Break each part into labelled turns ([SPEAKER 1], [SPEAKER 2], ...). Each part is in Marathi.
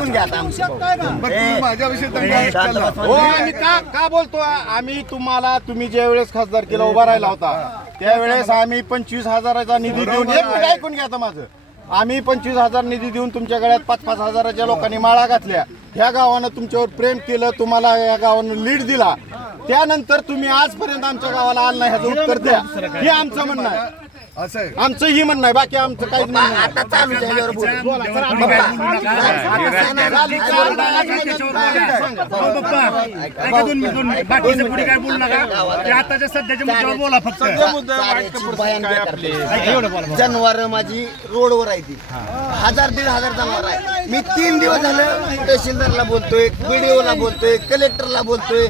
[SPEAKER 1] आम्ही हो. का बोलतो आम्ही तुम्हाला तुम्ही ज्या वेळेस केला उभा राहिला होता त्यावेळेस आम्ही पंचवीस हजाराचा निधी देऊन हे ऐकून घ्या माझं आम्ही पंचवीस हजार निधी देऊन तुमच्या गळ्यात पाच पाच हजाराच्या लोकांनी माळा घातल्या ह्या गावानं तुमच्यावर प्रेम केलं तुम्हाला या गावानं लीड दिला त्यानंतर तुम्ही आजपर्यंत आमच्या गावाला आल नाही ह्याचं उत्तर द्या हे आमचं म्हणणं आहे आमचं ही म्हणणं आहे बाकी आमचं काहीच म्हणणं आता चालू हो,
[SPEAKER 2] जनवार माझी रोडवर आहे ती हजार दीड हजार जनावर आहे मी तीन दिवस झालं तहसीलदारला बोलतोय ला बोलतोय कलेक्टरला बोलतोय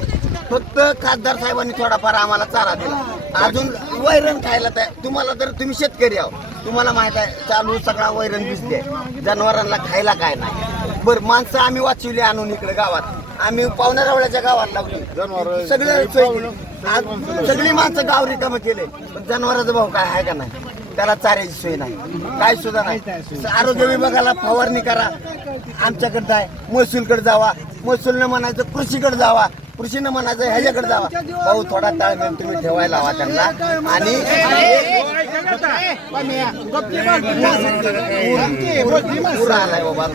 [SPEAKER 2] फक्त खासदार साहेबांनी थोडाफार आम्हाला चारा दिला अजून वैरण खायला तयार तुम्हाला तर तुम्ही शेतकरी आहो तुम्हाला माहित आहे चालू सगळा वैरण दिसते जनावरांना खायला काय नाही बरं माणसं आम्ही वाचवली आणून इकडे गावात आम्ही पावणारावळ्याच्या गावात लागलो जनावर सगळे सगळी माणसं गाव रिकाम केले पण जनावराचा भाव काय आहे का नाही त्याला चाऱ्याची सोय नाही काय सुद्धा नाही आरोग्य विभागाला फवारणी करा आमच्याकडे जाय महसूलकडे जावा महसूलनं म्हणायचं कृषीकडे जावा कृषी म्हणायचं ह्याच्याकडे जावा भाऊ थोडा ताळमेळ तुम्ही ठेवायला हवा त्यांना आणि आलाय बाबा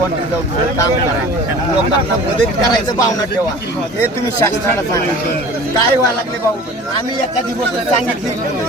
[SPEAKER 2] तुम्ही जाऊन काम करा लोकांना मदत करायचं भावना ठेवा हे तुम्ही शासनाला सांगा काय व्हायला लागले भाऊ आम्ही एखादी दिवस सांगितली